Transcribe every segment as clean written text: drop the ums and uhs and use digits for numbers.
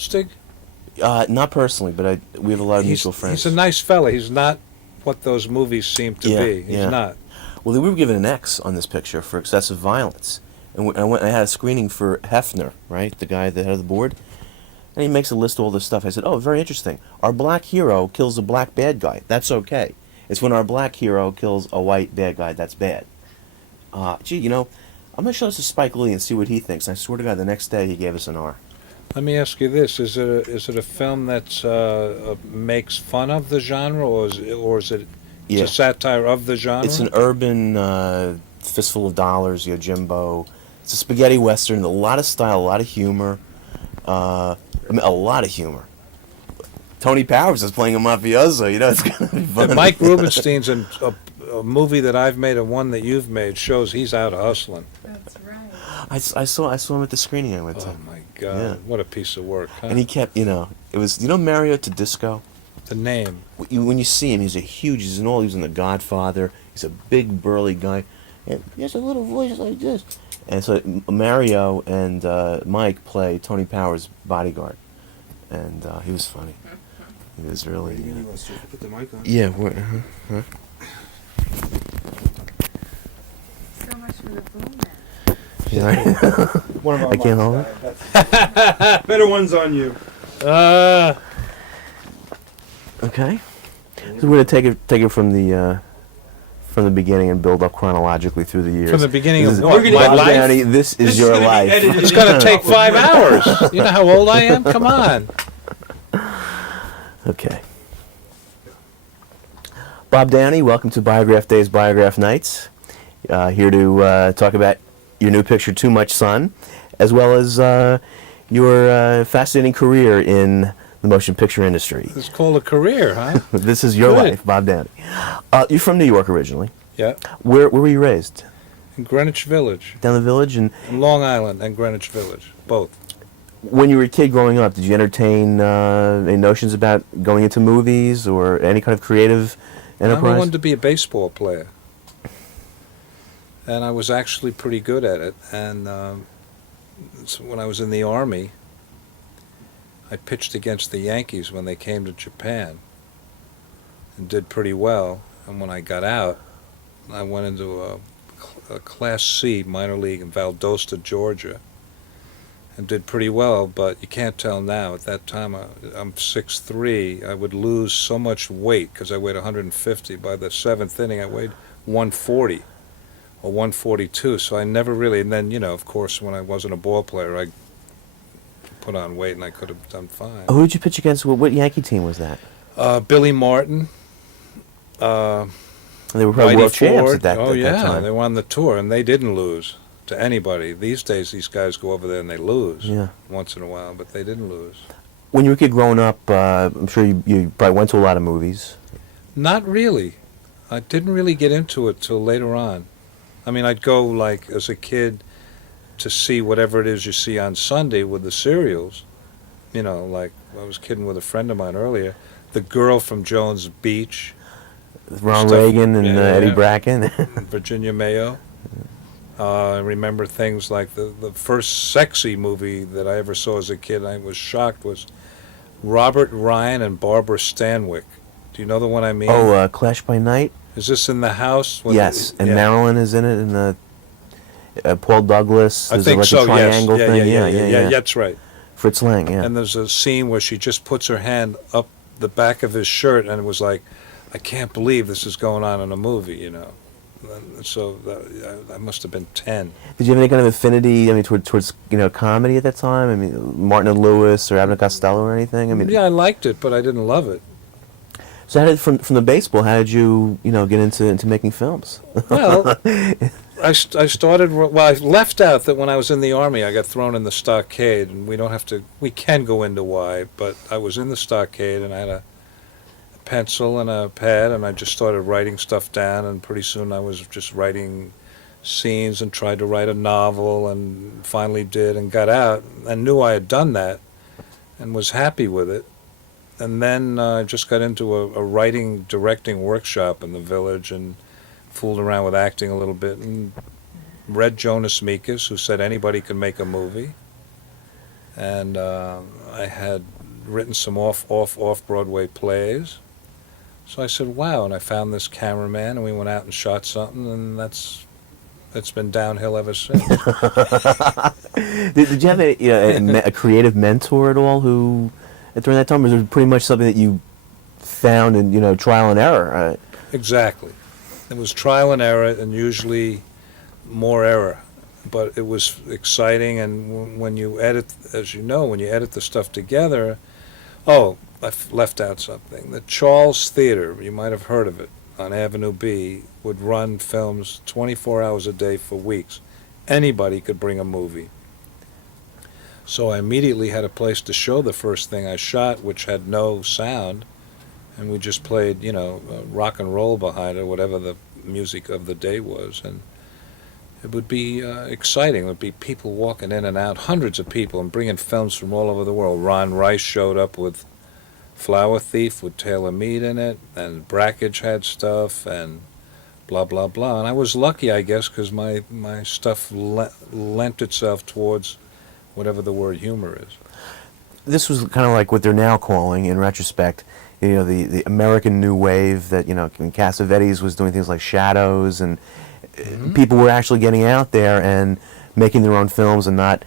Stig? Not personally, but we have a lot of mutual friends. He's a nice fella. He's not what those movies seem to be. He's not. Well, we were given an X on this picture for excessive violence. And I had a screening for Hefner, right? The guy at the head of the board. And he makes a list of all this stuff. I said, oh, very interesting. Our black hero kills a black bad guy. That's okay. It's when our black hero kills a white bad guy that's bad. Gee, I'm going to show this to Spike Lee and see what he thinks. And I swear to God, the next day he gave us an R. Let me ask you this: is it a film that makes fun of the genre, or is it a satire of the genre? It's an urban fistful of dollars, Jimbo. It's a spaghetti western, a lot of style, a lot of humor. A lot of humor. Tony Powers is playing a mafioso. It's gonna be fun. Mike Rubenstein's in a movie that I've made and one that you've made shows he's out hustling. That's right. I saw him at the screening I went to. Oh my God! What a piece of work! Huh? And he kept, it was, Mario Tedesco. The name. When you see him, he's he was in The Godfather. He's a big burly guy, and he has a little voice like this. And so Mario and Mike play Tony Powers' bodyguard, and he was funny. He was really. Put the mic on. Yeah. So much for the boom man. Yeah. One of our I can't hold it. Better one's on you. Okay. So we're gonna take it from the beginning and build up chronologically through the years. From the beginning of what? my Bob life? Downey, this is your life. It's going to take 5 hours. You know how old I am? Come on. Okay. Bob Downey, welcome to Biograph Days, Biograph Nights. Here to talk about your new picture, Too Much Sun, as well as your fascinating career in the motion picture industry. It's called a career, huh? This is your Good. life, Bob Downey. You're from New York originally. Yeah. Where were you raised? In Greenwich Village. Down the village? And In Long Island and Greenwich Village, both. when you were a kid growing up, did you entertain any notions about going into movies or any kind of creative enterprise? I wanted to be a baseball player. And I was actually pretty good at it. And so when I was in the Army, I pitched against the Yankees when they came to Japan and did pretty well. And when I got out, I went into a Class C minor league in Valdosta, Georgia, and did pretty well. But you can't tell now. At that time, I'm 6'3". I would lose so much weight because I weighed 150. By the 7th inning, I weighed 140 or 142. So I never really. And then, of course, when I wasn't a ball player, I put on weight and I could have done fine. Who did you pitch against? What Yankee team was that? Billy Martin. They were probably world champs at that Oh, at that time. they were on the tour, and they didn't lose to anybody. These days, these guys go over there and they lose once in a while, but they didn't lose. When you were a kid growing up, I'm sure you probably went to a lot of movies. Not really. I didn't really get into it till later on. I mean, I'd go, like, as a kid to see whatever it is you see on Sunday with the serials. Like I was kidding with a friend of mine earlier, The Girl from Jones Beach. Ron Reagan and Eddie Bracken. Virginia Mayo. I remember things like the first sexy movie that I ever saw as a kid, and I was shocked, was Robert Ryan and Barbara Stanwyck. Do you know the one I mean? Oh, Clash by Night? Is this in the house? Yes, and Marilyn is in it, and Paul Douglas. I There's think like so, a triangle yes. thing. Yeah, that's right. Fritz Lang, yeah. And there's a scene where she just puts her hand up the back of his shirt, and it was like, I can't believe this is going on in a movie, And so I must have been 10. Did you have any kind of affinity, towards comedy at that time? Martin and Lewis or Abbott and Costello or anything? Yeah, I liked it, but I didn't love it. So how did, from the baseball, how did you, get into making films? Well, I started, I left out that when I was in the Army, I got thrown in the stockade, and we can go into why, but I was in the stockade, and I had a pencil and a pad, and I just started writing stuff down, and pretty soon I was just writing scenes and tried to write a novel, and finally did, and got out, and knew I had done that, and was happy with it. And then I just got into a writing, directing workshop in the village and fooled around with acting a little bit and read Jonas Mekas, who said anybody can make a movie. and I had written some off Broadway plays. So I said, "Wow!" And I found this cameraman, and we went out and shot something, and it's been downhill ever since. Did you have a creative mentor at all who, during that time, was it pretty much something that you found in trial and error? Exactly. It was trial and error, and usually more error. But it was exciting, and when you edit, as you know, when you edit the stuff together, oh, left out something. The Charles Theater, you might have heard of it, on Avenue B, would run films 24 hours a day for weeks. Anybody could bring a movie. So I immediately had a place to show the first thing I shot, which had no sound, and we just played, rock and roll behind it, whatever the music of the day was, and it would be exciting. It would be people walking in and out, hundreds of people, and bringing films from all over the world. Ron Rice showed up with Flower Thief with Taylor Mead in it, and Brackage had stuff, and blah, blah, blah. And I was lucky, I guess, because my stuff lent itself towards whatever the word humor is. This was kind of like what they're now calling, in retrospect, the American New Wave that, Cassavetes was doing things like Shadows, and people were actually getting out there and making their own films and not,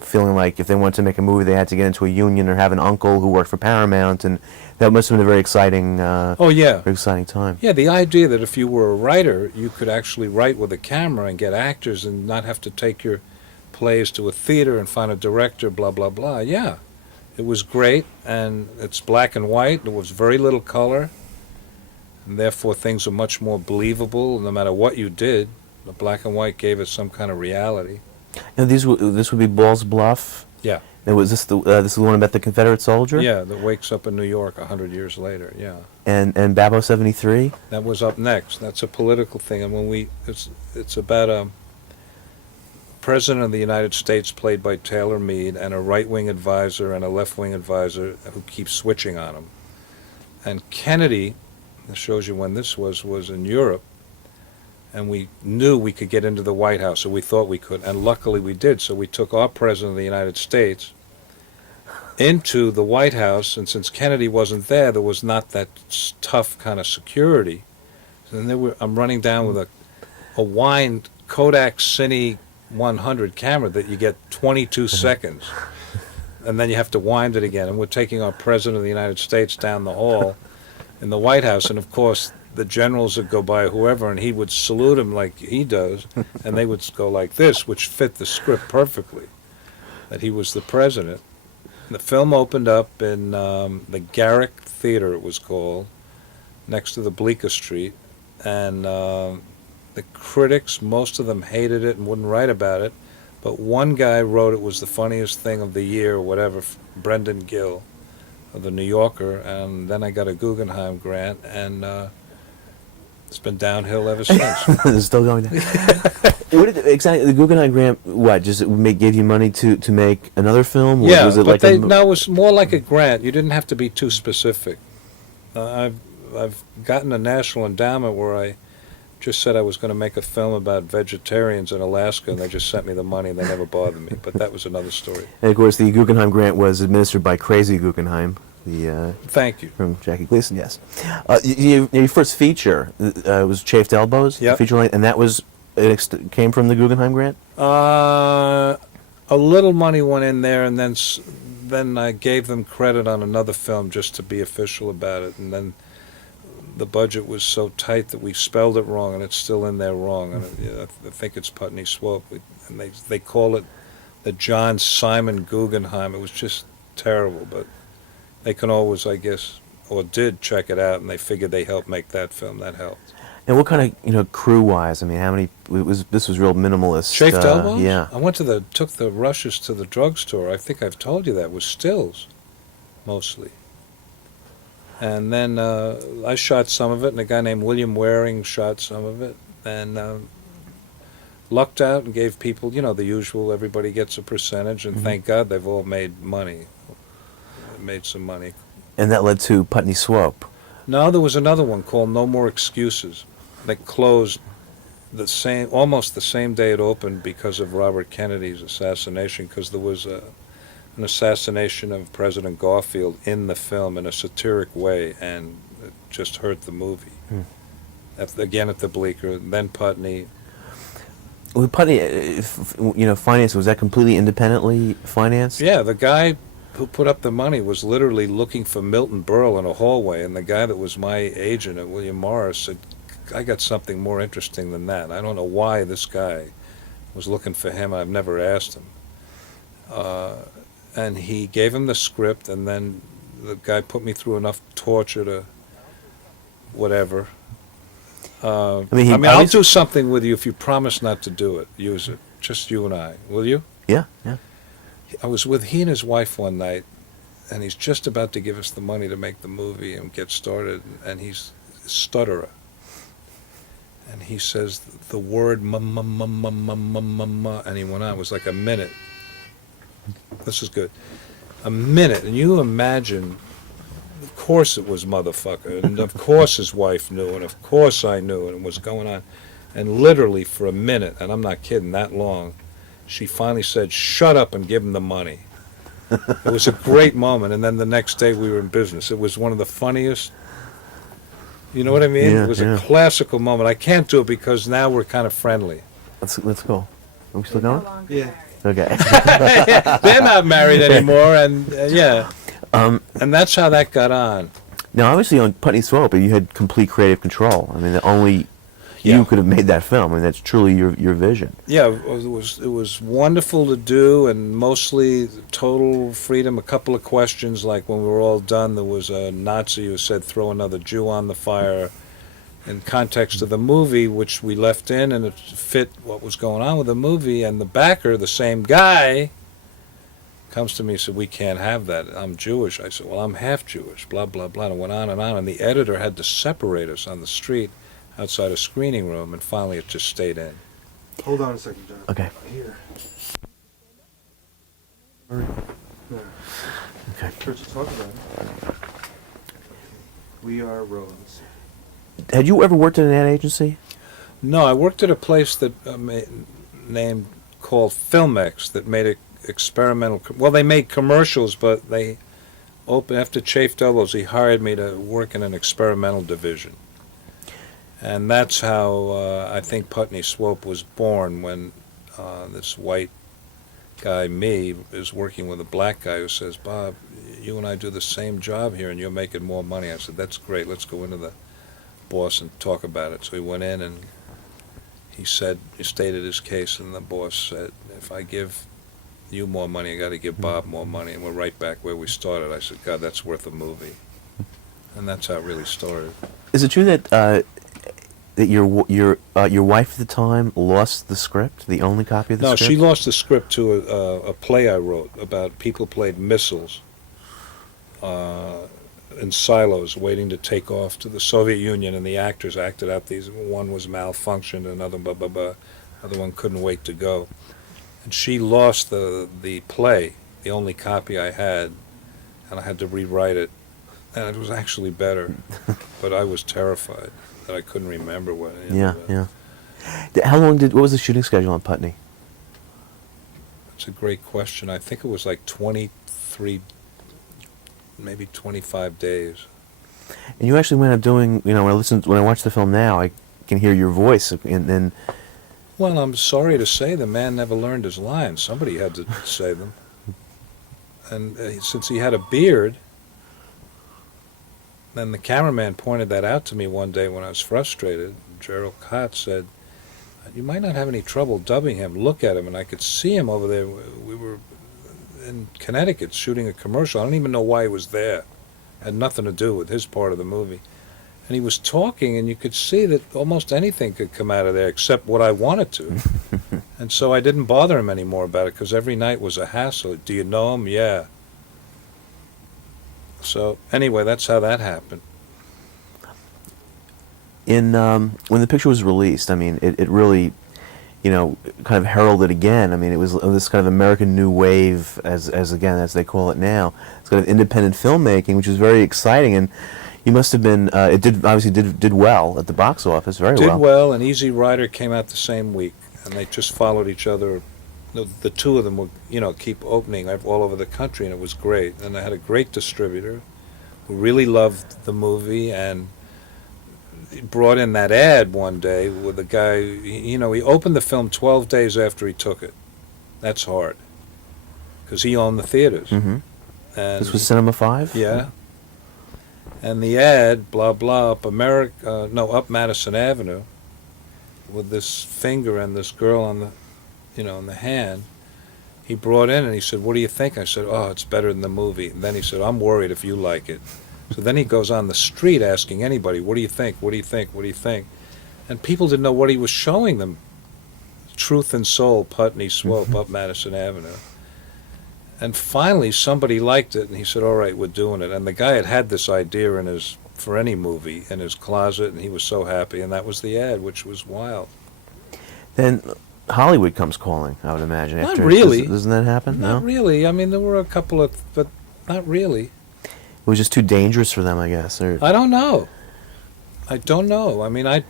feeling like if they wanted to make a movie they had to get into a union or have an uncle who worked for Paramount, and that must have been a very exciting, very exciting time. Yeah, the idea that if you were a writer, you could actually write with a camera and get actors and not have to take your plays to a theater and find a director, blah, blah, blah. Yeah, it was great, and it's black and white. There was very little color, and therefore things were much more believable no matter what you did. The black and white gave it some kind of reality. And this would be Ball's Bluff? Yeah. And was this this is the one about the Confederate soldier? Yeah, that wakes up in New York 100 years later, yeah. And Babbo 73? That was up next. That's a political thing, and when it's about a President of the United States played by Taylor Mead, and a right-wing advisor and a left-wing advisor who keep switching on him. And Kennedy, that shows you when this was in Europe, and we knew we could get into the White House, or we thought we could, and luckily we did. So we took our President of the United States into the White House, and since Kennedy wasn't there was not that tough kind of security. And I'm running down with a wind Kodak Cine 100 camera that you get 22 seconds, and then you have to wind it again. And we're taking our President of the United States down the hall in the White House, and of course the generals would go by, whoever, and he would salute him like he does, and they would go like this, which fit the script perfectly, that he was the president. The film opened up in the Garrick Theater, it was called, next to the Bleecker Street, and the critics, most of them hated it and wouldn't write about it, but one guy wrote it was the funniest thing of the year, or whatever, Brendan Gill of the New Yorker, and then I got a Guggenheim grant, and it's been downhill ever since. It's still going down. Exactly, the Guggenheim grant, what, just gave you money to make another film? Or Yeah, was it but like no, it was more like a grant. You didn't have to be too specific. I've gotten a national endowment where I just said I was going to make a film about vegetarians in Alaska, and they just sent me the money, and they never bothered me. But that was another story. And of course, the Guggenheim grant was administered by Crazy Guggenheim. Thank you. From Jackie Gleason, yes. Your first feature was Chafed Elbows, Yep. feature length, and that was came from the Guggenheim grant? A little money went in there, and then I gave them credit on another film just to be official about it, and then the budget was so tight that we spelled it wrong, and it's still in there wrong. And I think it's Putney Swope, and they call it the John Simon Guggenheim. It was just terrible, but they can always, I guess, or did check it out, and they figured they helped make that film. That helped. And what kind of crew-wise? I mean, how many? This was real minimalist. Chafed Elbows? Yeah. I took the rushes to the drugstore. I think I've told you that. It was stills, mostly. And then I shot some of it, and a guy named William Waring shot some of it, and lucked out and gave people, the usual, everybody gets a percentage, and thank God they've all made money. Made some money. And that led to Putney Swope. No, there was another one called No More Excuses that closed almost the same day it opened because of Robert Kennedy's assassination, because there was an assassination of President Garfield in the film in a satiric way, and it just hurt the movie. Again at the Bleecker, then Putney. Well, Putney, finance, was that completely independently financed? Yeah, the guy who put up the money was literally looking for Milton Berle in a hallway, and the guy that was my agent at William Morris said, I got something more interesting than that. I don't know why this guy was looking for him. I've never asked him. And he gave him the script, and then the guy put me through enough torture to whatever. I'll do something with you if you promise not to do it. Use it. Just you and I. Will you? Yeah, yeah. I was with he and his wife one night, and he's just about to give us the money to make the movie and get started, and he's a stutterer. And he says the word and he went on. It was like a minute. This is good. A minute, and you imagine, of course it was motherfucker, and of course his wife knew, and of course I knew, and it was going on. And literally for a minute, and I'm not kidding, that long, she finally said, shut up and give him the money. It was a great moment, and then the next day we were in business. It was one of the funniest, you know what I mean? Yeah, it was a classical moment. I can't do it because now we're kind of friendly. Let's go. Are we still going? Yeah. Okay. They're not married anymore, and yeah. And that's how that got on. Now, obviously, on Putney Swope, you had complete creative control. I mean, only you could have made that film. I mean, that's truly your vision. Yeah, it was wonderful to do, and mostly total freedom. A couple of questions, like when we were all done, there was a Nazi who said, throw another Jew on the fire, in context of the movie, which we left in, and it fit what was going on with the movie. And the backer, the same guy, comes to me and said, we can't have that. I'm Jewish. I said, well, I'm half Jewish, blah, blah, blah. And it went on, and the editor had to separate us on the street outside a screening room, and finally it just stayed in. Hold on a second, John. Okay. Here. There. Okay. Church to talk about it. We are Rollins. Had you ever worked at an ad agency? No, I worked at a place that named called Filmex that made experimental. Well, they made commercials, but they opened after Chafed Elbows. He hired me to work in an experimental division, and that's how I think Putney Swope was born. When this white guy, me, is working with a black guy who says, "Bob, you and I do the same job here, and you're making more money." I said, "That's great. Let's go into the boss and talk about it." So he went in and he stated his case, and the boss said, if I give you more money, I got to give Bob more money, and we're right back where we started. I said, God, that's worth a movie. And that's how it really started. Is it true that that your wife at the time lost the script, the only copy of the script? No, she lost the script to a play I wrote about people played missiles in silos waiting to take off to the Soviet Union, and the actors acted out these. One was malfunctioned, another other one couldn't wait to go. And she lost the play, the only copy I had, and I had to rewrite it, and it was actually better, but I was terrified that I couldn't remember what. Yeah. How long what was the shooting schedule on Putney? That's a great question. I think it was like 23. Maybe 25 days. And you actually went up doing, when I watch the film now, I can hear your voice, and Well, I'm sorry to say the man never learned his lines. Somebody had to say them. And since he had a beard, then the cameraman pointed that out to me one day when I was frustrated. Gerald Cott said, you might not have any trouble dubbing him. Look at him. And I could see him over there. We were in Connecticut shooting a commercial. I don't even know why he was there. Had nothing to do with his part of the movie. And he was talking, and you could see that almost anything could come out of there except what I wanted to. And so I didn't bother him anymore about it, because every night was a hassle. Do you know him? Yeah. So anyway, that's how that happened. when the picture was released, I mean, it really, kind of heralded again. I mean, it was this kind of American New Wave, as they call it now. It's kind of independent filmmaking, which is very exciting. And, You must have been. It did obviously did well at the box office, very Did well. well, and Easy Rider came out the same week, and they just followed each other. The two of them would, keep opening all over the country, and it was great. And they had a great distributor who really loved the movie, and he brought in that ad one day with a guy. He opened the film 12 days after he took it. That's hard, because he owned the theaters. Mm-hmm. And This was Cinema 5? Yeah. And the ad, blah blah, up up Madison Avenue, with this finger and this girl on the, in the hand. He brought in and he said, "What do you think?" I said, "Oh, it's better than the movie." And then he said, "I'm worried if you like it." So then he goes on the street asking anybody, "What do you think? What do you think? What do you think?" And people didn't know what he was showing them. Truth and Soul, Putney Swope, up Madison Avenue. And finally, somebody liked it, and he said, "All right, we're doing it." And the guy had this idea for any movie in his closet, and he was so happy, and that was the ad, which was wild. Then Hollywood comes calling, I would imagine. Not after. really. Doesn't that happen? Not No? really. I mean, there were a couple of, but not really. It was just too dangerous for them, I guess. Or I don't know. I don't know. I mean, I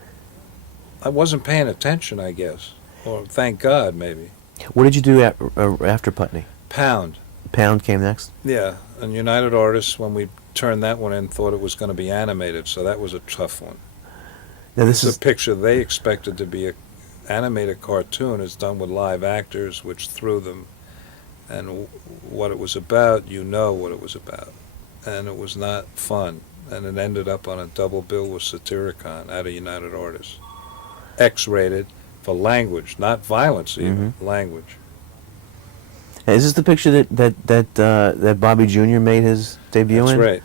wasn't paying attention, I guess. Or thank God, maybe. what did you do after Putney? Pound. Pound came next? Yeah, and United Artists, when we turned that one in, thought it was going to be animated, so that was a tough one. Now, this It's is a picture they expected to be an animated cartoon. It's done with live actors, which threw them. And what it was about, what it was about. And it was not fun. And it ended up on a double bill with Satyricon out of United Artists. X-rated for language, not violence even, language. Is this the picture that Bobby Jr. made his debut That's in? right.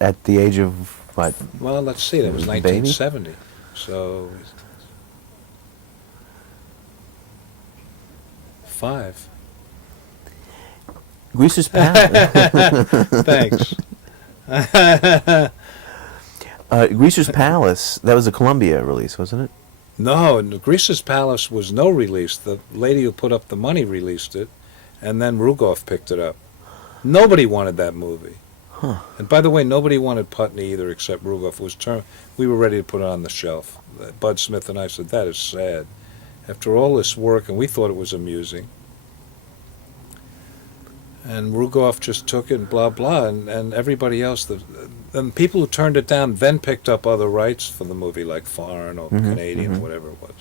At the age of what? Well, let's see, that was A baby? 1970. So, 5. Greaser's Palace. Thanks. Greaser's Palace. That was a Columbia release, wasn't it? No, Greaser's Palace was no release. The lady who put up the money released it, and then Rugoff picked it up. Nobody wanted that movie. Huh. And by the way, nobody wanted Putney either except Rugoff. We were ready to put it on the shelf. Bud Smith and I said, "That is sad." After all this work, and we thought it was amusing. And Rugoff just took it and blah, blah, and everybody else, and people who turned it down then picked up other rights for the movie, like foreign or Canadian or whatever it was.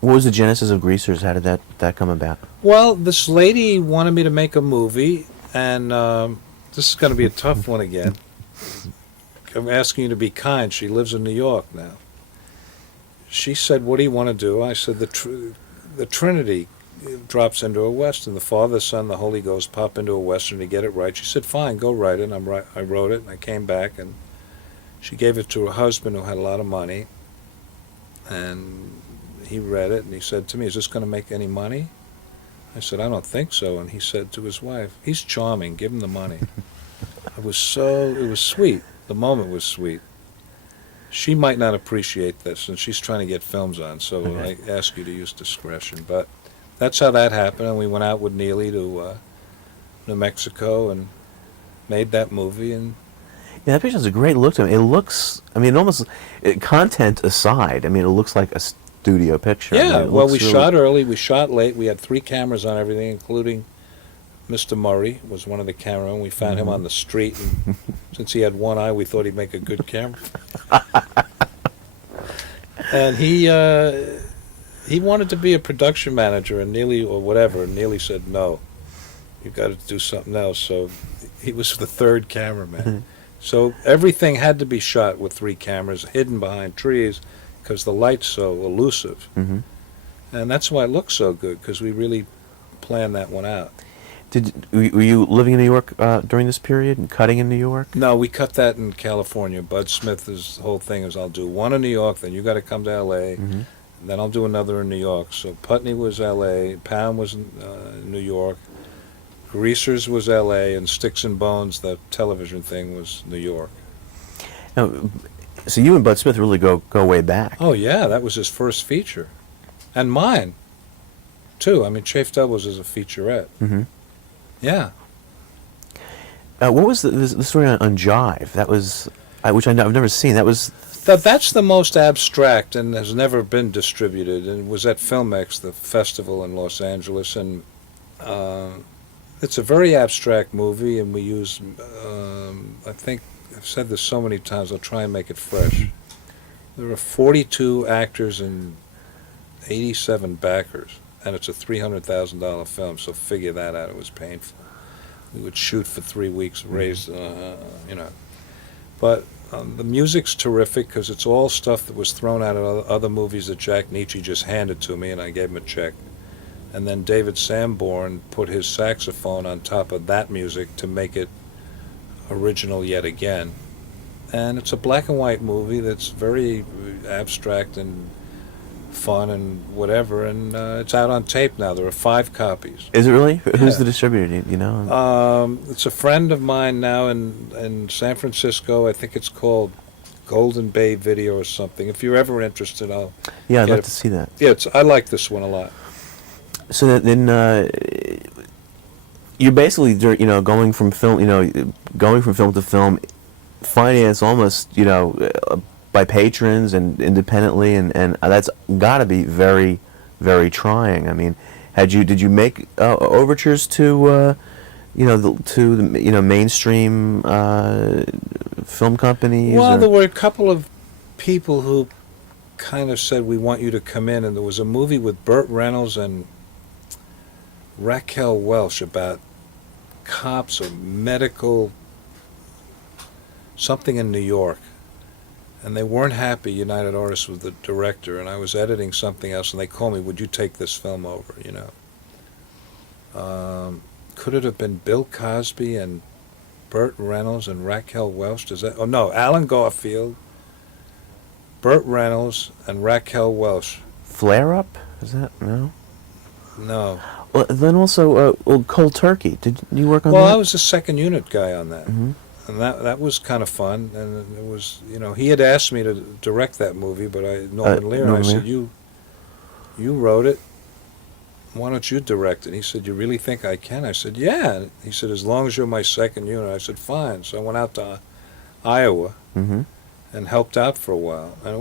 What was the genesis of Greasers? How did that come about? Well, this lady wanted me to make a movie, and this is going to be a tough one again. I'm asking you to be kind. She lives in New York now. She said, "What do you want to do?" I said, the Trinity drops into a Western. The Father, the Son, the Holy Ghost pop into a Western to get it right. She said, "Fine, go write it." And I wrote it, and I came back, and she gave it to her husband, who had a lot of money, and he read it, and he said to me, "Is this going to make any money?" I said, "I don't think so." And he said to his wife, "He's charming, give him the money." It was sweet. The moment was sweet. She might not appreciate this, and she's trying to get films on, so I ask you to use discretion. But that's how that happened, and we went out with Neely to New Mexico and made that movie. And Yeah, that picture has a great look to it. It looks, I mean, content aside, I mean, it looks like a studio picture. I yeah, mean, it well, looks we really- shot early, we shot late, we had 3 cameras on everything, including Mr. Murray was one of the cameramen. We found him on the street, and since he had one eye, we thought he'd make a good camera. And he wanted to be a production manager, and Neely, or whatever, and Neely said, "No, you've got to do something else." So he was the 3rd cameraman. So everything had to be shot with 3 cameras, hidden behind trees, because the light's so elusive. Mhm. And that's why it looks so good, because we really planned that one out. Were you living in New York during this period and cutting in New York? No, we cut that in California. Bud Smith's whole thing is, I'll do one in New York, then you got to come to L.A., and then I'll do another in New York. So Putney was L.A., Pound was New York, Greasers was L.A., and Sticks and Bones, the television thing, was New York. Now, so you and Bud Smith really go way back. Oh, yeah, that was his first feature. And mine, too. I mean, Chafe Doubles is a featurette. Mm-hmm. Yeah. What was the story on Jive? That was, which I've never seen. That was. That's the most abstract and has never been distributed. And it was at Filmex, the festival in Los Angeles, and it's a very abstract movie. And we use, I think I've said this so many times. I'll try and make it fresh. There are 42 actors and 87 backers, and it's a $300,000 film. So figure that out. It was painful. We would shoot for 3 weeks, raise, but. The music's terrific because it's all stuff that was thrown out of other movies that Jack Nietzsche just handed to me, and I gave him a check. And then David Sanborn put his saxophone on top of that music to make it original yet again. And it's a black and white movie that's very abstract and fun and whatever, and it's out on tape now. There are 5 copies. Is it really? Who's Yeah. the distributor? Do you know? It's a friend of mine now in San Francisco. I think it's called Golden Bay Video or something. If you're ever interested, I'll Yeah, I'd get love it. to see that. Yeah, I like this one a lot. So then, you're basically, going from film, going from film to film, finance almost, by patrons and independently, and that's got to be very, very trying. I mean, did you make overtures to, the mainstream film companies? Well, there were a couple of people who kind of said, we want you to come in, and there was a movie with Burt Reynolds and Raquel Welch about cops or medical something in New York. And they weren't happy, United Artists, with the director, and I was editing something else, and they called me, would you take this film over, Could it have been Bill Cosby and Burt Reynolds and Raquel Welch? Oh, no, Alan Garfield, Burt Reynolds, and Raquel Welch. Flare Up? Is that, no? No. Well, then also, Cold Turkey. Did you work on that? Well, I was the second unit guy on that. Mm-hmm. And that was kind of fun, and it was, he had asked me to direct that movie, but Norman Lear, and I said, you wrote it, why don't you direct it? He said, you really think I can? I said, yeah. He said, as long as you're my second unit. I said, fine. So I went out to Iowa Mm-hmm. and helped out for a while, and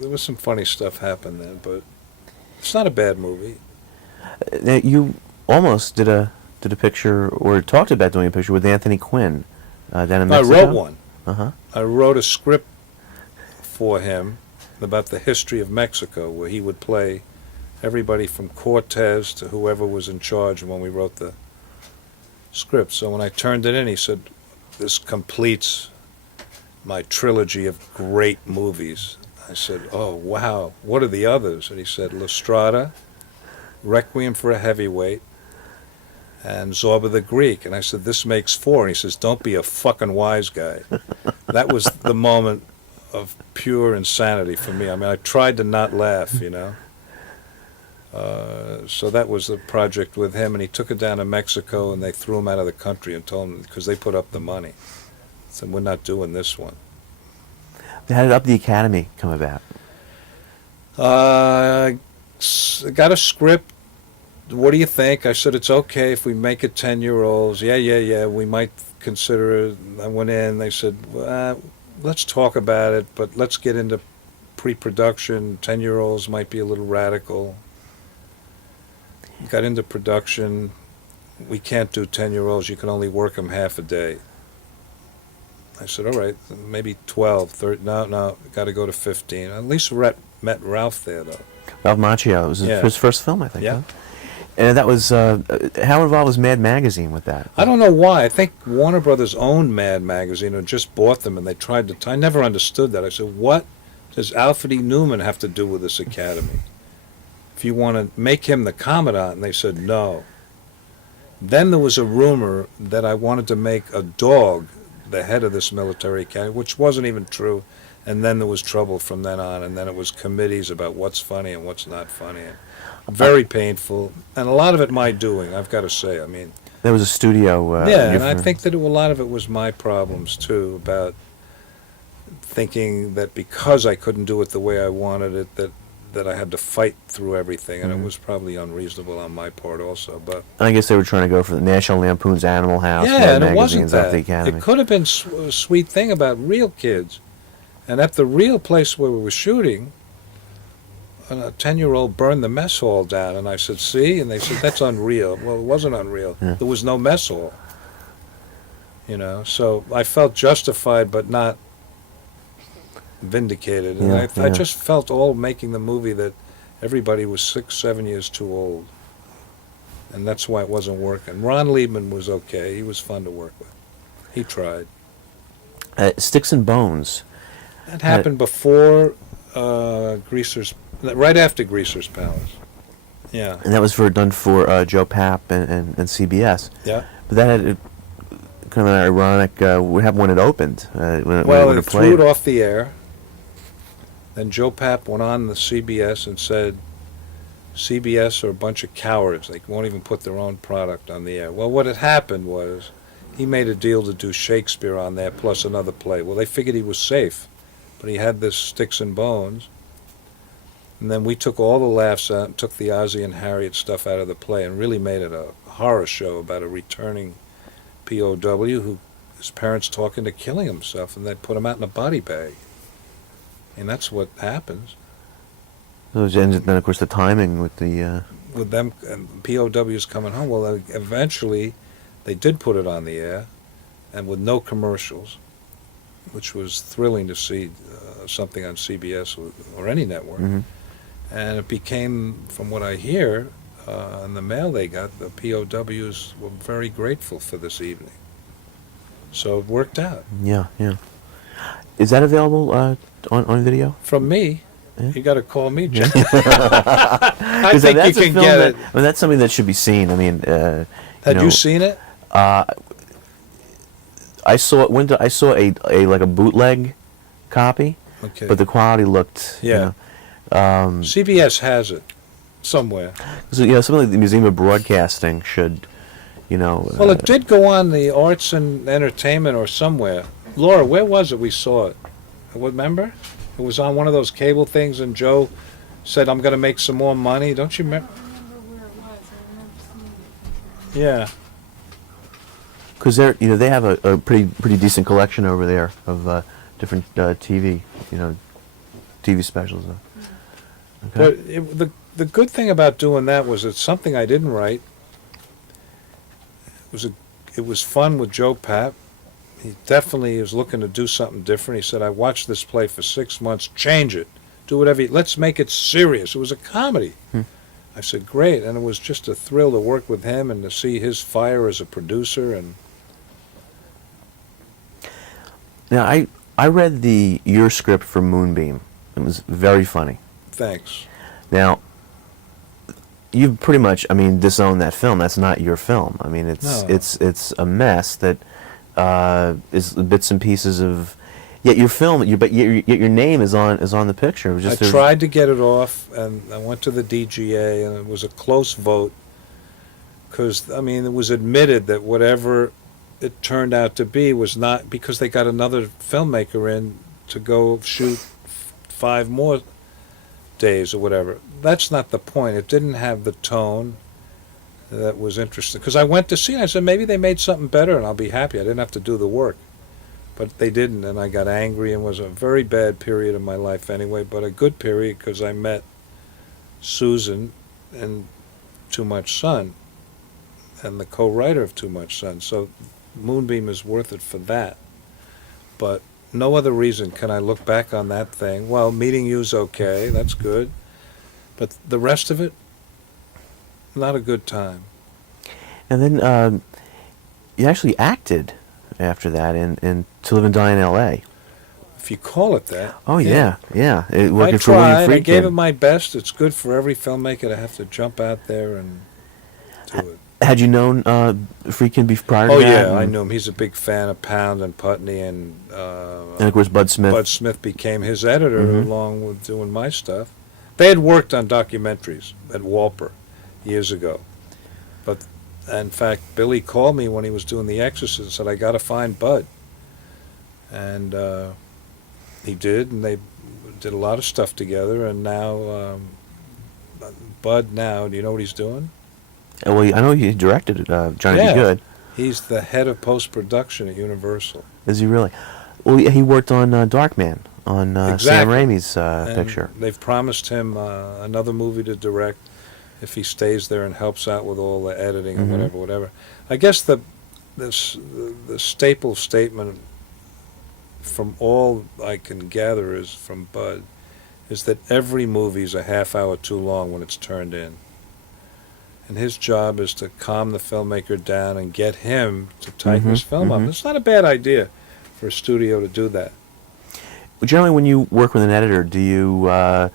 there was some funny stuff happened then, but it's not a bad movie. You almost did a picture, or talked about doing a picture with Anthony Quinn. Down in Mexico? I wrote one. Uh-huh. I wrote a script for him about the history of Mexico, where he would play everybody from Cortez to whoever was in charge when we wrote the script. So when I turned it in, he said, this completes my trilogy of great movies. I said, oh, wow, what are the others? And he said, La Strada, Requiem for a Heavyweight, and Zorba the Greek. And I said, this makes 4. And he says, don't be a fucking wise guy. That was the moment of pure insanity for me. I mean, I tried to not laugh, So that was the project with him, and he took it down to Mexico, and they threw him out of the country and told him, because they put up the money. Said, we're not doing this one. How did Up the Academy come about? Got a script. What do you think? I said, it's okay if we make it 10-year-olds. Yeah, we might consider it. I went in, they said, let's talk about it, but let's get into pre-production. 10-year-olds might be a little radical. Got into production. We can't do 10-year-olds. You can only work them half a day. I said, all right, maybe 12, 13. No, got to go to 15. At least met Ralph there, though. Ralph Macchio. It was his first film, I think. Yeah. Huh? And that was, how involved was Mad Magazine with that? I don't know why. I think Warner Brothers owned Mad Magazine or just bought them, and they tried to... I never understood that. I said, what does Alfred E. Newman have to do with this academy? If you want to make him the Commandant, and they said no. Then there was a rumor that I wanted to make a dog the head of this military academy, which wasn't even true. And then there was trouble from then on, and then it was committees about what's funny and what's not funny. And very painful, and a lot of it my doing, I've got to say. I mean, there was a studio. Yeah, and I think that a lot of it was my problems too, about thinking that because I couldn't do it the way I wanted it, that that I had to fight through everything, and it Mhm. was probably unreasonable on my part also. But I guess they were trying to go for the National Lampoon's Animal House. yeah, Mad and it wasn't Magazines, Up that. the Academy. It could have been a sweet thing about real kids. And at the real place where we were shooting, a 10-year-old burned the mess hall down, and I said, "See?" And they said, "That's unreal." Well, it wasn't unreal. Yeah. There was no mess hall. You know, so I felt justified, but not vindicated. And Yeah, I yeah. just felt all making the movie that everybody was 6, 7 years too old. And that's why it wasn't working. Ron Liebman was okay. He was fun to work with. He tried. Sticks and Bones. That happened before Greaser's, right after Greaser's Palace. Yeah. And that was done for Joe Papp and CBS. Yeah. But that had kind of an ironic. What happened when it opened? When Well, when it threw it off the air. Then Joe Papp went on the CBS and said, CBS are a bunch of cowards. They won't even put their own product on the air. Well, what had happened was he made a deal to do Shakespeare on there plus another play. Well, they figured he was safe, but he had this Sticks and Bones. And then we took all the laughs out and took the Ozzie and Harriet stuff out of the play and really made it a horror show about a returning POW who his parents talked into killing himself, and they put him out in a body bag. And that's what happens And then, of course, the timing with the. with them and POWs coming home. Well, eventually they did put it on the air, and with no commercials, which was thrilling to see something on CBS or any network. Mhm. And it became, from what I hear, in the mail they got, the POWs were very grateful for this evening. So it worked out. Yeah, yeah. Is that available on video? From me, Yeah. you got to call me, Yeah. Jeff. I think you can get it. I mean, that's something that should be seen. I mean, Had you seen it? I saw it. I saw a like a bootleg copy, Okay. but the quality looked. Yeah. CBS has it somewhere. So, something like the Museum of Broadcasting should, Well, it did go on the Arts and Entertainment or somewhere. Laura, where was it we saw it? Remember? It was on one of those cable things, and Joe said, "I'm going to make some more money." Don't you remember? I don't remember where it was. I remember seeing it. Yeah. because they have a pretty decent collection over there of different TV TV specials. Okay. But the good thing about doing that was it's something I didn't write. It was fun with Joe Papp. He definitely was looking to do something different. He said, "I watched this play for 6 months. Change it. Do whatever. Let's make it serious." It was a comedy. I said, "Great," and it was just a thrill to work with him and to see his fire as a producer. And Now I read your script for Moonbeam. It was very funny. thanks. Now, you've pretty much, disowned that film. That's not your film. No. It's a mess that is bits and pieces of. Yet your film, but yet your name is on the picture. It was just I tried to get it off, and I went to the DGA, and it was a close vote because, it was admitted that whatever it turned out to be was not, because they got another filmmaker in to go shoot 5 more days or whatever. That's not the point. It didn't have the tone that was interesting. Because I went to see it, I said, maybe they made something better, and I'll be happy. I didn't have to do the work. But they didn't, and I got angry, and it was a very bad period of my life anyway, but a good period because I met Susan and Too Much Sun and the co-writer of Too Much Sun. So Moonbeam is worth it for that. But no other reason can I look back on that thing. Well, meeting you's okay, that's good. But the rest of it, not a good time. And then you actually acted after that in To Live and Die in L.A. If you call it that. Oh yeah. I Working for William tried. I gave it Friedkin. my best. It's good for every filmmaker to have to jump out there and do it. Had you known Friedkin prior to Oh that? yeah, I And- knew him. He's a big fan of Pound and Putney, and And of course Bud Smith. Bud Smith became his editor Mhm. along with doing my stuff. They had worked on documentaries at Walper years ago, but in fact, Billy called me when he was doing The Exorcist and said, "I got to find Bud," and he did, and they did a lot of stuff together, and now Bud. Now, do you know what he's doing? Well, I know he directed Johnny Yeah. Be Good. He's the head of post-production at Universal. Is he really? Well, he worked on Darkman, on Sam Exactly. Raimi's And picture. they've promised him another movie to direct if he stays there and helps out with all the editing and Mhm. whatever. I guess the staple statement from all I can gather is from Bud is that every movie's a half hour too long when it's turned in. And his job is to calm the filmmaker down and get him to tighten his film up. mhm. It's not a bad idea for a studio to do that. Generally, when you work with an editor, do you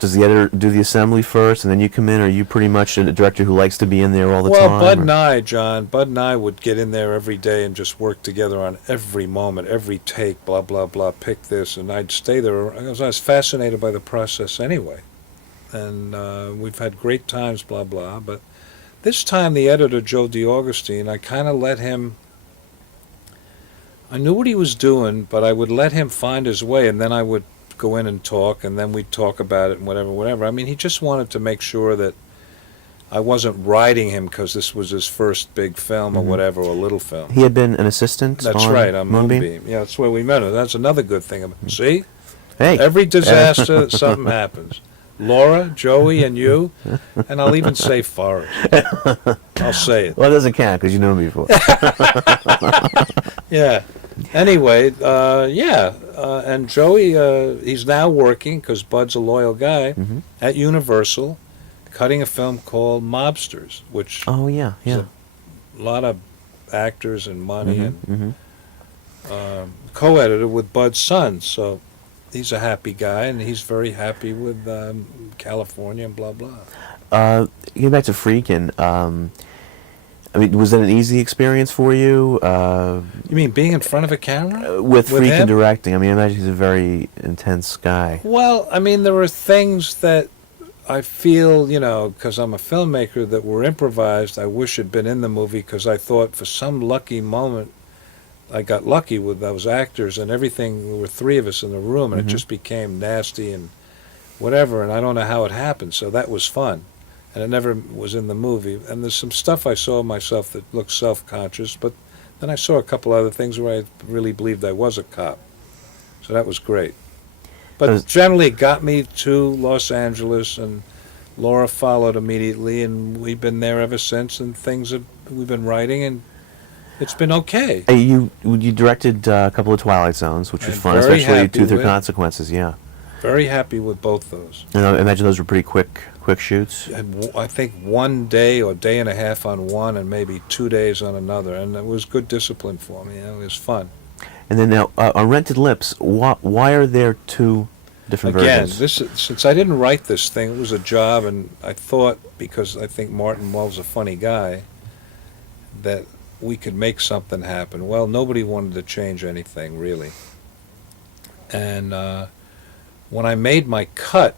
does the editor do the assembly first, and then you come in, or are you pretty much a director who likes to be in there all the Well, time? Bud or- and I, John, Bud and I would get in there every day and just work together on every moment, every take, blah, blah, blah, pick this, and I'd stay there. I was fascinated by the process anyway. And we've had great times, blah, blah. But this time, the editor, Joe DeAugustine, I kind of let him, I knew what he was doing, but I would let him find his way, and then I would go in and talk, and then we'd talk about it and whatever. I mean, he just wanted to make sure that I wasn't riding him because this was his first big film or Mhm. whatever, or little film. He had been an assistant. That's on right, on Moonbeam. Moonbeam. Yeah, that's where we met him. That's another good thing about it. See? Hey, Every disaster, something happens. Laura, Joey, and you, and I'll even say Forrest. I'll say it. well, it doesn't count because you know me before. Yeah. Anyway, and Joey, he's now working, because Bud's a loyal guy, Mhm. at Universal, cutting a film called Mobsters, which Oh yeah, yeah. a lot of actors and money, Mhm, and mhm. co-editor with Bud's son. So he's a happy guy, and he's very happy with California and blah, blah. Getting back to Freakin', I mean, was that an easy experience for you You mean being in front of a camera? with With Freakin' him? directing? I mean, I imagine he's a very intense guy. Well, I mean, there are things that I feel, because I'm a filmmaker, that were improvised. I wish had been in the movie, because I thought for some lucky moment I got lucky with those actors and everything. There were three of us in the room, and Mhm. it just became nasty and whatever, and I don't know how it happened, so that was fun. And it never was in the movie. And there's some stuff I saw of myself that looked self-conscious, but then I saw a couple other things where I really believed I was a cop. So that was great. But Does- generally it got me to Los Angeles, and Laura followed immediately, and we've been there ever since, and we've been writing, and it's been okay. Hey, you directed a couple of Twilight Zones, which was I'm fun, very especially happy Truth or with- Consequences. Yeah, Very happy with both those. and I imagine those were pretty quick shoots. Had I think 1 day or day and a half on one, and maybe 2 days on another, and it was good discipline for me. It was fun. And then now on Rented Lips, why are there two different Again, versions? since I didn't write this thing, it was a job, and I thought, because I think Martin Mull's a funny guy, that we could make something happen. Well, nobody wanted to change anything, really. And when I made my cut,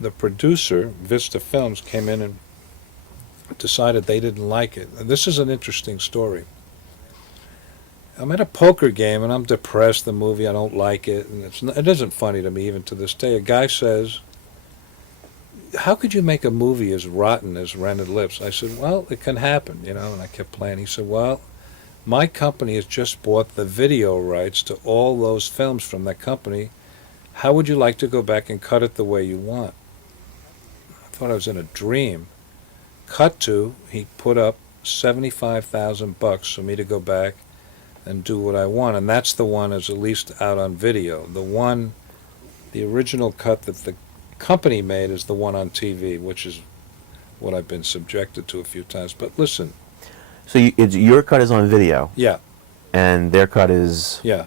the producer, Vista Films, came in and decided they didn't like it. And this is an interesting story. I'm at a poker game, and I'm depressed, the movie, I don't like it, and it isn't funny to me even to this day. A guy says, how could you make a movie as rotten as Rented Lips? I said, well, it can happen, and I kept playing. He said, well, my company has just bought the video rights to all those films from that company. How would you like to go back and cut it the way you want? I thought I was in a dream. Cut to, he put up $75,000 for me to go back and do what I want, and that's the one that's at least out on video. The original cut that the company made is the one on TV, which is what I've been subjected to a few times. But listen, So your cut is on video, yeah, and their cut is yeah,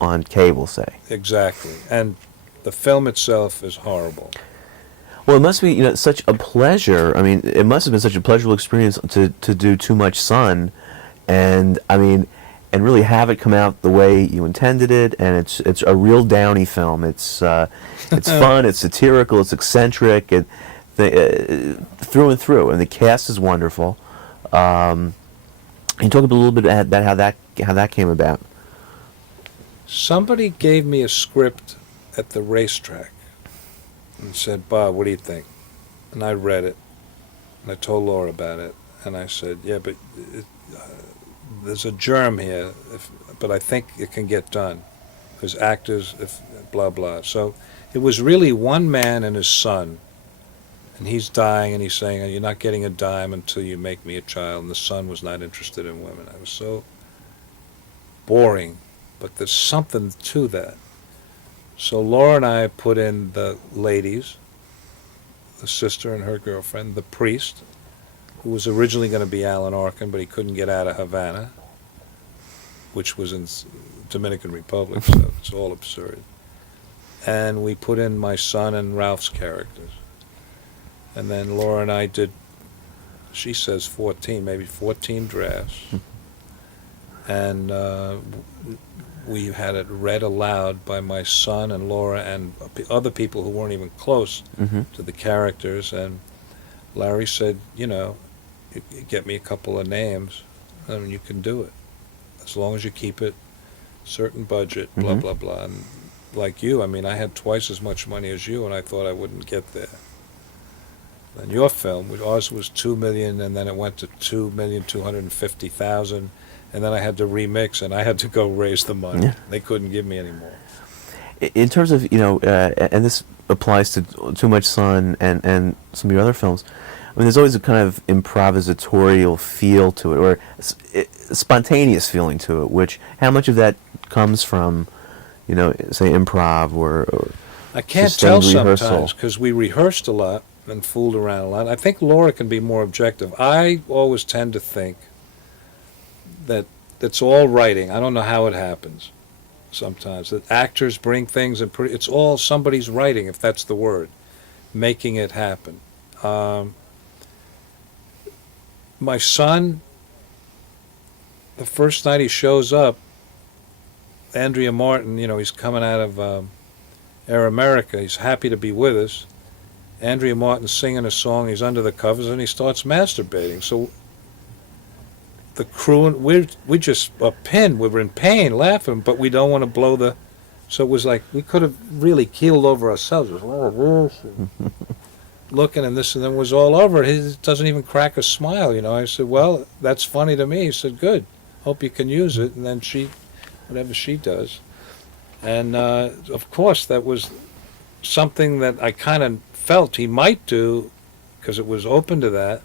on cable, say. exactly. And the film itself is horrible. Well, it must be such a pleasure. I mean, it must have been such a pleasurable experience to do Too Much Sun, and I mean, and really have it come out the way you intended it. And it's a real Downey film. It's fun. It's satirical. It's eccentric. Through and through. And the cast is wonderful. Can you talk a little bit about how that came about? Somebody gave me a script at the racetrack and said, Bob, what do you think? And I read it, and I told Laura about it, and I said, yeah, but there's a germ here, but I think it can get done. As actors, blah, blah. So it was really one man and his son, and he's dying, and he's saying, you're not getting a dime until you make me a child, and the son was not interested in women. I was so boring, but there's something to that. So Laura and I put in the ladies, the sister and her girlfriend, the priest, who was originally going to be Alan Arkin, but he couldn't get out of Havana, which was in Dominican Republic, so it's all absurd. And we put in my son and Ralph's characters. And then Laura and I did, she says 14, maybe 14 drafts. And we had it read aloud by my son and Laura and other people who weren't even close to the characters. And Larry said, you get me a couple of names and you can do it. As long as you keep it certain budget, blah, blah, blah. And like you, I mean, I had twice as much money as you, and I thought I wouldn't get there. And your film, ours was $2 million, and then it went to $2,250,000, and then I had to remix, and I had to go raise the money. Yeah. They couldn't give me any more. In terms of, and this applies to Too Much Sun and some of your other films, I mean, there's always a kind of improvisatorial feel to it, or a spontaneous feeling to it, which, how much of that comes from, say, improv or I can't tell sometimes, because we rehearsed a lot and fooled around a lot. I think Laura can be more objective. I always tend to think that it's all writing. I don't know how it happens sometimes, that actors bring things, and it's all somebody's writing, if that's the word, making it happen. My son, the first night he shows up, Andrea Martin, he's coming out of Air America. He's happy to be with us. Andrea Martin's singing a song. He's under the covers, and he starts masturbating. So the crew, and we just a pin. We were in pain, laughing, but we don't want to blow the. So it was like we could have really keeled over ourselves. It was, looking and this, and then it was all over. He doesn't even crack a smile, I said, well, that's funny to me. He said, good. Hope you can use it. And then whatever she does. And, of course, that was something that I kind of felt he might do because it was open to that.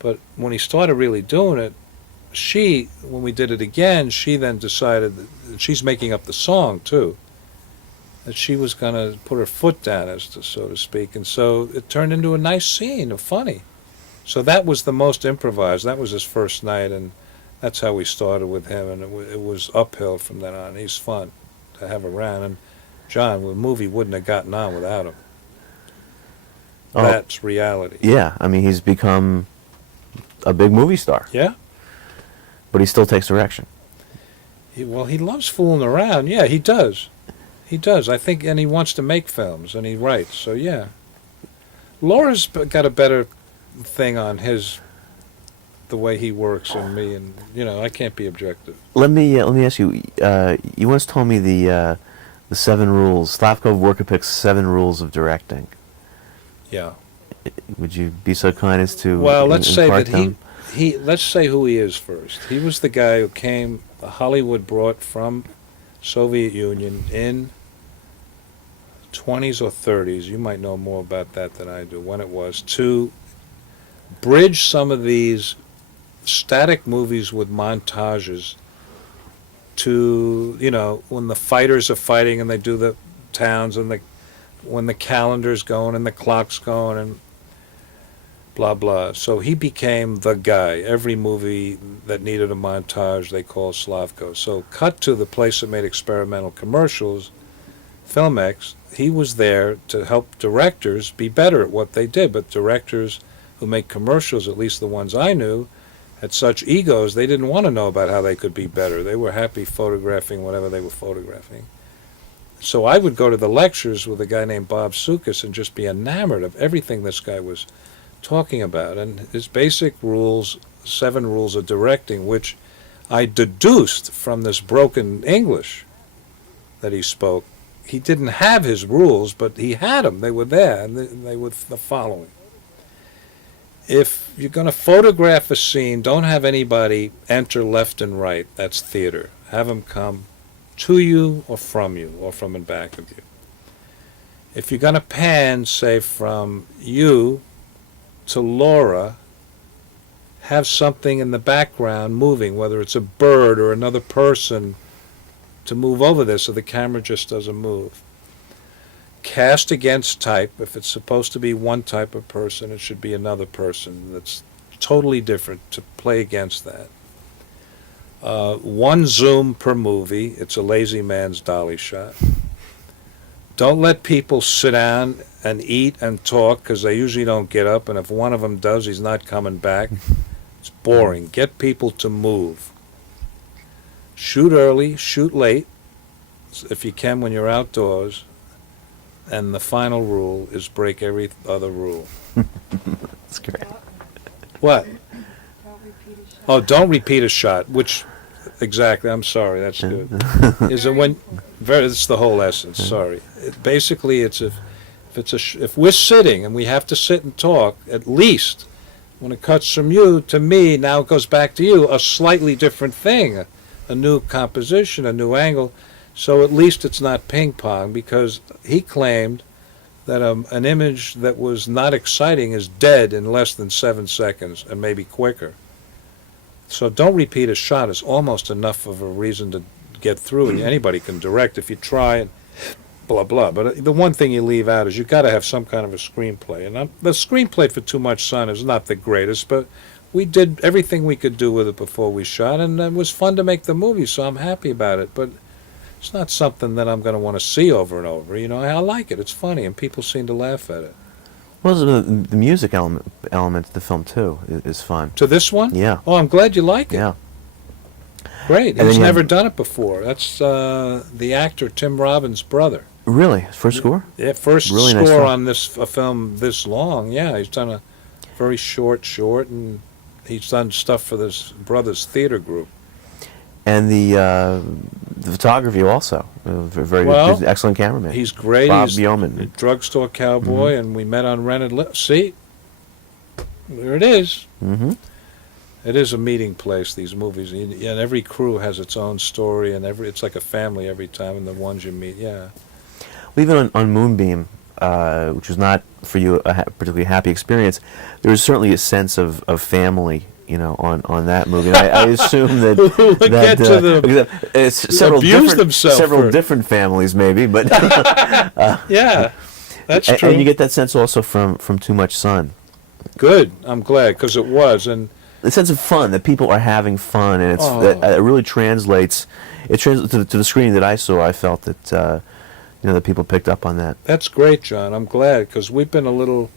But when he started really doing it, when we did it again, she then decided that she's making up the song, too, that she was going to put her foot down, so to speak. And so it turned into a nice scene, funny. So that was the most improvised. That was his first night, and that's how we started with him. And it was uphill from then on. He's fun to have around. And John, the movie wouldn't have gotten on without him. Oh, that's reality. Yeah, I mean, he's become a big movie star. Yeah. But he still takes direction. He loves fooling around. Yeah, he does. He does, I think, and he wants to make films, and he writes, so yeah. Laura's got a better thing on the way he works than me, and, I can't be objective. Let me ask you, you once told me the 7 rules, Slavko Vorkapik's 7 rules of directing. Yeah. Would you be so kind as to let's say that them? let's say who he is first. He was the guy who came, Hollywood brought from Soviet Union in 20s or 30s, you might know more about that than I do, when it was, to bridge some of these static movies with montages to, when the fighters are fighting and they do the towns and when the calendar's going and the clock's going and blah, blah. So he became the guy. Every movie that needed a montage, they called Slavko. So cut to the place that made experimental commercials, Filmex. He was there to help directors be better at what they did. But directors who make commercials, at least the ones I knew, had such egos, they didn't want to know about how they could be better. They were happy photographing whatever they were photographing. So I would go to the lectures with a guy named Bob Sukas and just be enamored of everything this guy was talking about. And his basic rules, 7 rules of directing, which I deduced from this broken English. that he spoke, he didn't have his rules, but he had them. They were there, and they were the following. If you're going to photograph a scene, don't have anybody enter left and right. That's theater. Have them come to you or from and back of you. If you're going to pan, say, from you to Laura, have something in the background moving, whether it's a bird or another person, to move over there so the camera just doesn't move. Cast against type. If it's supposed to be one type of person, it should be another person that's totally different to play against that. One zoom per movie. It's a lazy man's dolly shot. Don't let people sit down and eat and talk, because they usually don't get up, and if one of them does, he's not coming back. It's boring. Get people to move. Shoot early, shoot late, if you can when you're outdoors. And the final rule is break every other rule. That's great. What? Don't repeat a shot. Oh, don't repeat a shot. Which, exactly? I'm sorry. That's good. Is it when? It's the whole essence. Sorry. Basically, it's if we're sitting and we have to sit and talk, at least when it cuts from you to me, now it goes back to you, a slightly different thing, a new composition, a new angle. So at least it's not ping pong, because he claimed that an image that was not exciting is dead in less than 7 seconds and maybe quicker. So don't repeat a shot. It's almost enough of a reason to get through, and anybody can direct if you try and blah, blah. But the one thing you leave out is you've got to have some kind of a screenplay. And the screenplay for Too Much Sun is not the greatest, but we did everything we could do with it before we shot, and it was fun to make the movie, so I'm happy about it. But it's not something that I'm going to want to see over and over. You know, I like it. It's funny, and people seem to laugh at it. Well, the music element to the film too is fun. To this one? Yeah. Oh, I'm glad you like it. Yeah. Great. And He's then you never have- done it before. That's the actor Tim Robbins' brother. Really, first score? Yeah, first Really nice score film. on this a film this long. Yeah, he's done a very short, and he's done stuff for this brother's theater group. And the photography also, very Well, good, excellent cameraman. He's great. Bob He's Yeoman. a drugstore cowboy, and we met on Rented See, there it is. Mm-hmm. It is a meeting place, these movies, and every crew has its own story, and it's like a family every time, and the ones you meet, yeah. Well, even on Moonbeam, which was not for you a particularly happy experience, there was certainly a sense of family, you know, on that movie. And I assume that We'll get to them. it's several Abuse themselves for- different families, maybe, but Yeah, that's and true. you get that sense also from Too Much Sun. Good, I'm glad, because it was, and The sense of fun, that people are having fun, and Oh. it really translates. It translates to the screen that I saw. I felt that that people picked up on that. that's great, John. I'm glad, because we've been a little,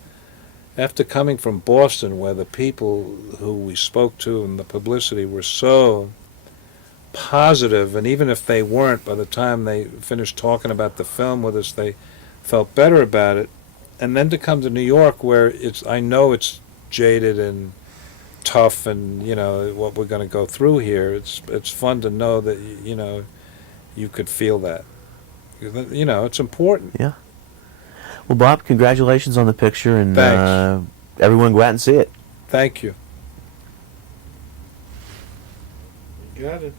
after coming from Boston, where the people who we spoke to and the publicity were so positive, and even if they weren't, by the time they finished talking about the film with us, they felt better about it. And then to come to New York, where I know it's jaded and tough, and what we're going to go through here. It's fun to know that you could feel that. It's important. Yeah. Well, Bob, congratulations on the picture, and Thanks. Everyone go out and see it. Thank you. Got it.